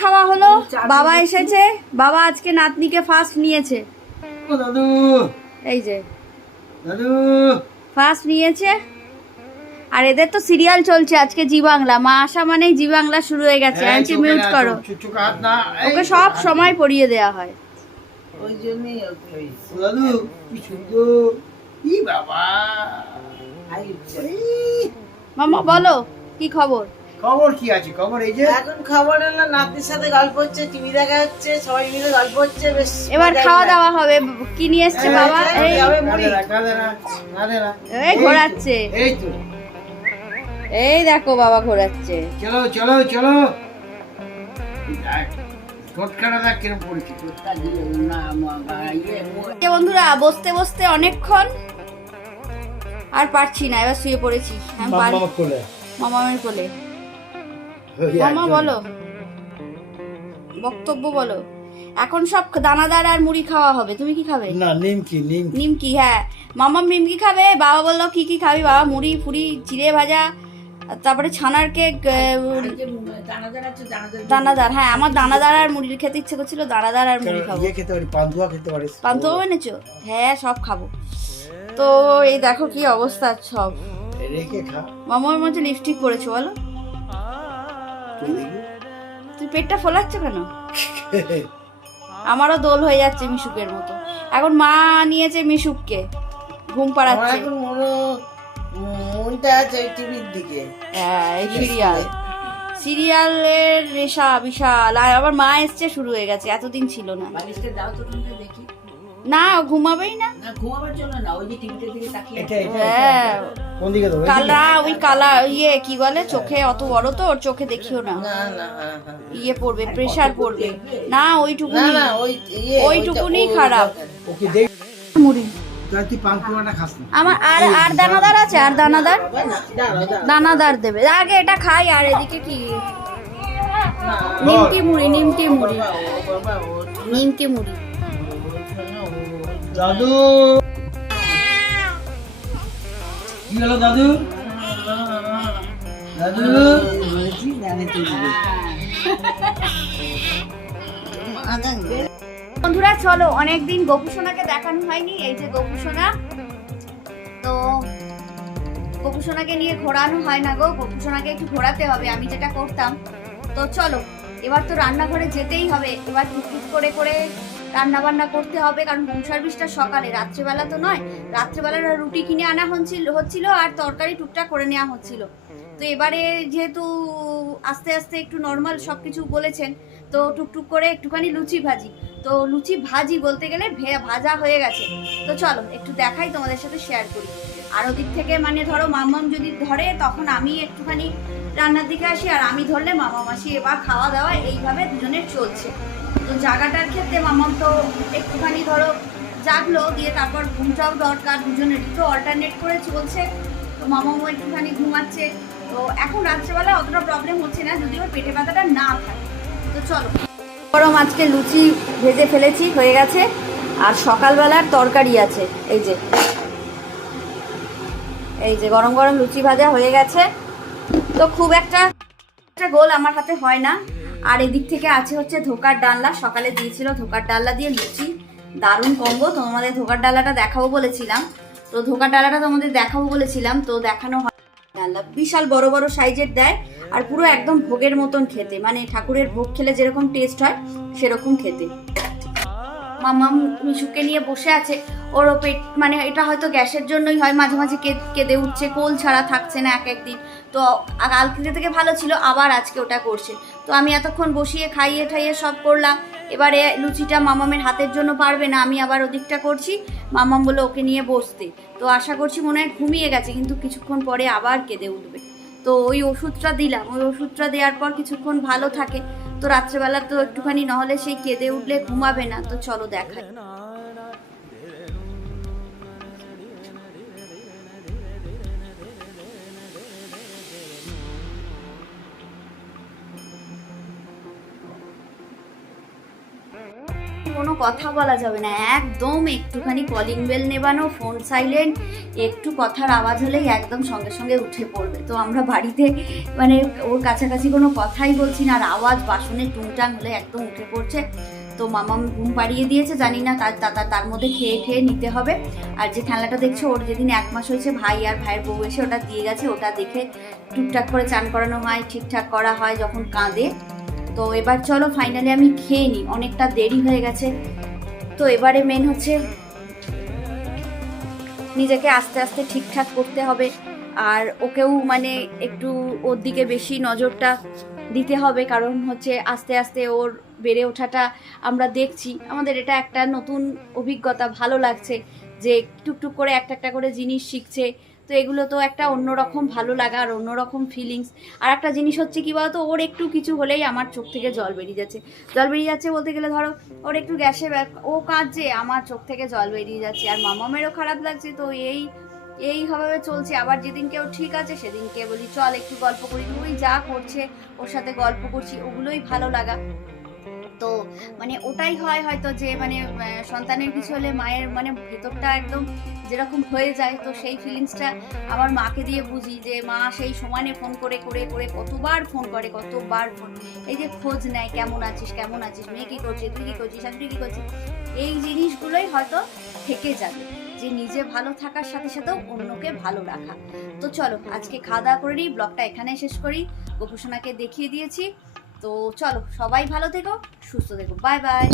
খাওয়া হলো, বাবা এসেছে, বাবা আজকে নাতনিকে ফার্স্ট নিয়েছে। ও দাদু, এই যে দাদু, ফার্স্ট নিয়েছে। আর এদের তো সিরিয়াল চলছে আজকে জি বাংলা, মা আসা মানেই জি বাংলা শুরু হয়ে গেছে। আন্টি মিউট করো, ওকে সব সময় পড়িয়ে দেয়া হয়। ওই জন্যই ও দাদু, কি সুন্দর, ই বাবা। মামা বলো কি খবর? খবর কি আছে? খবর এই যে এখন খবর হলো নাতির সাথে গল্প হচ্ছে, টিভি দেখা হচ্ছে, সবাই মিলে গল্প হচ্ছে, বেশ এবার খাওয়া দাওয়া হবে। কি নিয়ে এসছে বাবা? এই এই ঘোরাচ্ছে, এই তো, এই দেখো বাবা ঘোরাচ্ছে। চলো চলো চলো। টোটকাটা দেখ কিরম পড়েছে। বন্ধুরা বসতে বসতে অনেকক্ষণ আর পারছি না, এবার শুয়ে পড়েছি। আমি পারি মামামের কোলে। মামা বলো, বক্তব্য বলো। এখন সব দানাদার আর মুড়ি খাওয়া হবে। তুমি কি খাবে? না, নিমকি। নিমকি, হ্যাঁ মামাম নিমকি খাবে। বাবা বললো কি কি খাবি বাবা? মুড়ি ফুড়ি, চিড়ে ভাজা, তারপরে ছানার কেক, দানাদার। হ্যাঁ আমার দানাদার আর মুড়ি খেতে ইচ্ছে করছিল, দানাদার আর মুড়ি খাবো। খেতে পারি, পান্তুয়া খেতে পারিস। পান্তুয়া এনেছো? হ্যাঁ সব খাবো। তো এই দেখো কি অবস্থা সব। রেখে খা। মামার মধ্যে লিপস্টিক পরেছো বলো? তুই পেটটা ফোলাচ্ছ কেন? আমারও দোল হয়ে যাচ্ছে মিশুকের মতো। এখন মা নিয়েছে মিশুককে, ঘুম পাড়াচ্ছে। এখন মনটা আছে টিভির দিকে। হ্যাঁ এই সিরিয়ালের রেশা বিশাল। আর আবার মা এসছে, শুরু হয়ে গেছে, এতদিন ছিল না। বালিশটা দাও তো তুমি দেখি। না ঘুমাবেই না। না ঘুমাবার জন্য না, ওই যে টিভিটার দিকে তাকিয়ে। হ্যাঁ কোন দিকে দেবো? কালা, ওই কালা ইয়ে কি বলে, চোখে অত বড় তো, ওর চোখে দেখিও না, না না, হ্যাঁ হ্যাঁ। ইয়ে পড়বে, প্রেসার পড়বে। না না ওইটুকুনি, না, ওইটুকুনি খারাপ। ওকে দেখ, মুড়ি তুই পান্তুয়াটা খাস না। আমার আর দানাদার আছে, আর দানাদার, দানাদার দেবে আগে, এটা খাই। আর এদিকে কি নিমকি মুড়ি, নিমকি মুড়ি। দাদু, কি হলো দাদু? দাদু, বন্ধুরা চলো, অনেকদিন গোপুসোনাকে দেখানো হয়নি। এই যে গোপুসোনা, তো গোপুসোনাকে নিয়ে ঘোরানো হয় না গো, গোপুসোনাকে একটু ঘোরাতে হবে, আমি যেটা করতাম। তো চলো এবার তো রান্নাঘরে যেতেই হবে, এবার টুকটুক করে করে রান্না বান্না করতে হবে, কারণ হোম সার্ভিসটা সকালে, রাত্রেবেলা তো নয়। রাত্রেবেলা রুটি কিনে আনা হচ্ছিল আর তরকারি টুকটাক করে নেওয়া হচ্ছিল। তো এবারে যেহেতু আস্তে আস্তে একটু নর্মাল সবকিছু বলেছেন, তো টুকটুক করে একটুখানি লুচি ভাজি। তো লুচি ভাজি বলতে গেলে ভাজা হয়ে গেছে। তো চলো একটু দেখাই, তোমাদের সাথে শেয়ার করি। আর ওদিক থেকে মানে ধরো মাম্মাম যদি ধরে, তখন আমি একটুখানি রান্নার দিকে আসি, আর আমি ধরলে মামা মাসি, এবার খাওয়া দাওয়া এইভাবে দুজনের চলছে। তো জায়গাটার ক্ষেত্রে মামাম তো একটুখানি ধরো জাগলো, দিয়ে তারপর ঘুমটাও দরকার দুজনেরই, তো অল্টারনেট করে চলছে। তো মামামও একটুখানি ঘুমাচ্ছে। তো এখন রাত্রেবেলা অতটা প্রবলেম হচ্ছে না, যদিও পেটে ব্যথাটা না থাকে। তো চলো, গরম আজকে লুচি ভেজে ফেলেছি, হয়ে গেছে। আর সকালবেলার তরকারি আছে, এই যে গরম গরম লুচি ভাজা হয়ে গেছে। তো খুব একটা গোল আমার হাতে হয় না। আর এদিক থেকে আছে হচ্ছে ধোকার ডালনা, সকালে দিয়েছিল ধোকার ডালনা দিয়ে লুচি, দারুণ কম্বো। তোমাদের ধোকার ডালাটা দেখাবো বলেছিলাম, তো দেখানো হয়। ডালনা বিশাল বড় বড় সাইজের দেয়, আর পুরো একদম ভোগের মতন খেতে, মানে ঠাকুরের ভোগ খেলে যেরকম টেস্ট হয় সেরকম খেতে। মাম্মাম মিশুকে নিয়ে বসে আছে, ওরও পেট, মানে এটা হয়তো গ্যাসের জন্যই হয়, মাঝে মাঝে কেঁদে উঠছে, কোল ছাড়া থাকছে না এক একদিন। তো কালকে থেকে ভালো ছিল, আবার আজকে ওটা করছে। তো আমি এতক্ষণ বসিয়ে খাইয়ে ঠাইয়ে সব করলাম। এবারে লুচিটা মামামের হাতের জন্য পারবে না, আমি আবার ওদিকটা করছি। মামাম বলে ওকে নিয়ে বসতে, তো আশা করছি মনে হয় ঘুমিয়ে গেছে, কিন্তু কিছুক্ষণ পরে আবার কেঁদে উঠবে। তো ওই ওষুধটা দিলাম, ওই ওষুধটা দেওয়ার পর কিছুক্ষণ ভালো থাকে। তো রাত্রেবেলা তো একটুখানি, নহলে সেই কেঁদে উঠলে ঘুমাবে না। তো চলো দেখাই। কোনো কথা বলা যাবে না, একদম একটুখানি কলিং বেল নেবানো, ফোন সাইলেন্ট, একটু কথার আওয়াজ হলেই একদম সঙ্গে সঙ্গে উঠে পড়বে। তো আমরা বাড়িতে মানে ওর কাছাকাছি কোনো কথাই বলছি না, আর আওয়াজ বাসনের টুংটাং হলে একদম উঠে পড়ছে। তো মামাম ঘুম পাড়িয়ে দিয়েছে, জানি না তার মধ্যে খেয়ে নিতে হবে। আর যে খেলাটা দেখছো, ওর যেদিন 1 মাস হয়েছে ভাই আর ভাইয়ের বউ এসে ওটা দিয়ে গেছে, ওটা দেখে টুকটাক করে চান করানো হয়, ঠিকঠাক করা হয় যখন কাঁদে। তো এবার চলো ফাইনালি আমি খেয়ে নিই, অনেকটা দেরি হয়ে গেছে। তো এবারে মেন হচ্ছে নিজেকে আস্তে আস্তে ঠিকঠাক করতে হবে, আর ওকেও মানে একটু ওর দিকে বেশি নজরটা দিতে হবে, কারণ হচ্ছে আস্তে আস্তে ওর বেড়ে ওঠাটা আমরা দেখছি। আমাদের এটা একটা নতুন অভিজ্ঞতা, ভালো লাগছে যে টুকটুক করে একটা করে জিনিস শিখছে। তো এগুলো তো একটা অন্যরকম ভালো লাগা আর অন্যরকম ফিলিংস। আর একটা জিনিস হচ্ছে কি বলতো, ওর একটু কিছু হলেই আমার চোখ থেকে জল বেরিয়ে যাচ্ছে বলতে গেলে ধরো ওর একটু গ্যাসে ও কাঁদছে, আমার চোখ থেকে জল বেরিয়ে যাচ্ছে, আর মামামেরও খারাপ লাগছে। তো এইভাবে চলছে। আবার যেদিন কেউ ঠিক আছে সেদিনকে বলি চল একটু গল্প করি, ওই যা করছে ওর সাথে গল্প করছি, ওগুলোই ভালো লাগা। তো মানে ওটাই হয় হয়তো যে মানে সন্তানের কিছু হলে মায়ের মানে ভেতরটা একদম যেরকম হয়ে যায়। তো সেই ফিলিংসটা আমার মাকে দিয়ে বুঝি, যে মা সেই সমানে ফোন করে কতবার ফোন করে, এই যে খোঁজ নেয়, কেমন আছিস মেয়ে কি করছে, তুই কি করছিস, শাশুড়ি কি করছিস, এই জিনিসগুলোই হয়তো থেকে যাবে, যে নিজে ভালো থাকার সাথে সাথেও অন্যকে ভালো রাখা। তো চলো আজকে খাওয়া দাওয়া করে নিই, ব্লগটা এখানে শেষ করি। গোপুসোনাকে দেখিয়ে দিয়েছি, তো চলো সবাই ভালো থেকো, সুস্থ থেকো, বাই বাই।